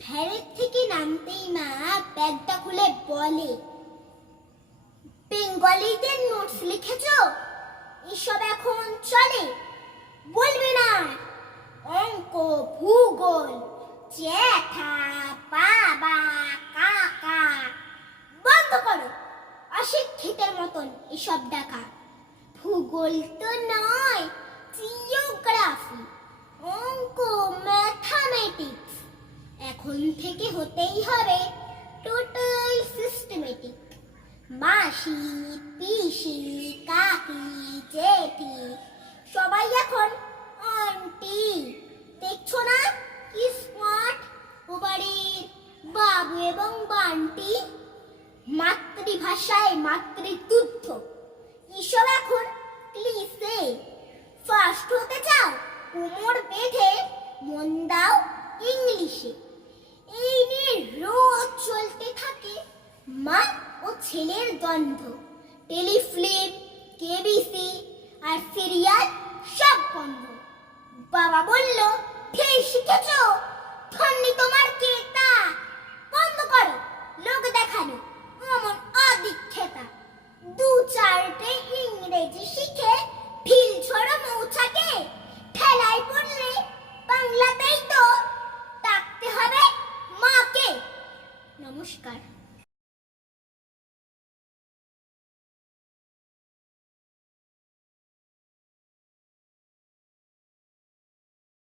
ভ্যারের থেকে নামতেই মা ব্যাগটা খুলে বলে বেঙ্গলিতে নোটস লিখেছো? এসব এখন চলে, বলবে না। অঙ্ক, ভূগোল, জ্যাঠা, বাবা, কাকা, বন্ধ করো। অশিক্ষিতের মতন এসব দেখা। ভূগোল তো নয় অঙ্ক ম্যাথামেটিক্স এখন থেকে হতেই হবে টোটাল সিস্টেমেটিক মাসি, পিসি, কাকি, জেঠি, সবাই এখন আন্টি দেখছ না কি স্মার্ট ও বাড়ির বাবু এবং বান্টি। মাতৃভাষায় মাতৃতুদ্ধ এসব এখন ক্লিসে ফার্স্ট হতে চাও, কোমর বেঁধে, মন দাও ইংলিশে। ছেলের দ্বন্দ্ব টেলিফিল্ম, কেবিসি আর সিরিয়াল সব বন্ধ বাবা বলল ফের শিখেছ? ধন্যি তোমার কেতা বন্ধ করো, লোক দেখানো অমন অদিক্ষেতা। দু চারটে ইংরেজি শিখে ঢিল ছড়ো মৌছাকে ঠেলায় পড়লে বাংলাতেই তো ডাকতে হবে মাকে। নমস্কার।